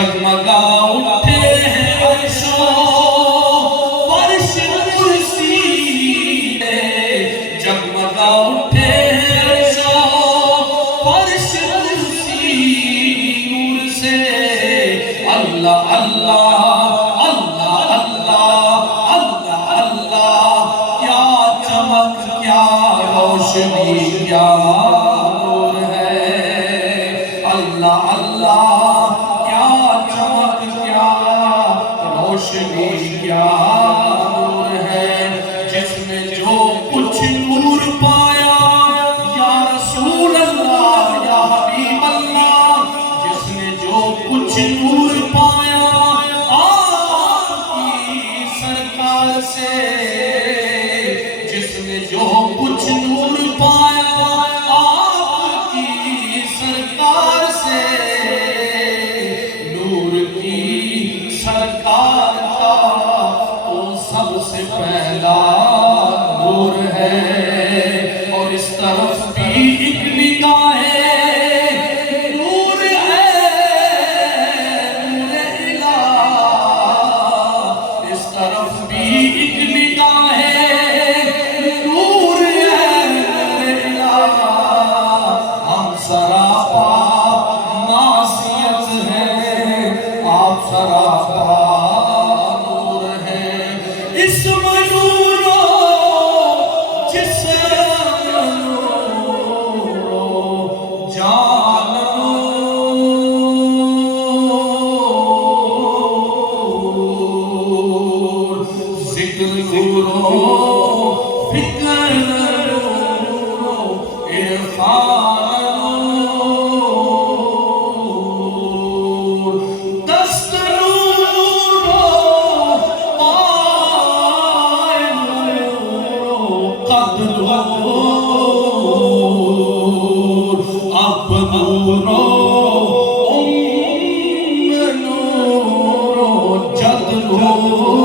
جگمگا اٹھے ہیں عرش و فرش کرسی، جگمگا اٹھے ہیں عرش و فرش کرسی، نور سے اللہ اللہ اللہ اللہ اللہ اللہ، کیا چمک کیا روشنی کیا نور ہے، اللہ اللہ کیا چمک کیا روشنی کیا نور ہے، جس نے جو کچھ نور پایا یا رسول اللہ یا حبیب اللہ، جس نے جو کچھ نور پایا آپ کی سرکار سے، جس نے جو کچھ نور پایا آپ کی سرکار سے، نور کی سرکار کا وہ سب سے پہلا نور ہے، اور اس طرف بھی ایک نگاہ نور ہے، نور الہ، اس طرف بھی ایک نگاہ نور ہے، نور الہ، ہم سراپا معصیت ہیں، آپ سراپا نور ہیں، اسم نور جسم نور جان نور، ذکر نور فکر نور عرفان نور، دست نور پائے نور، قد نور، اب نور ام نور، جد نور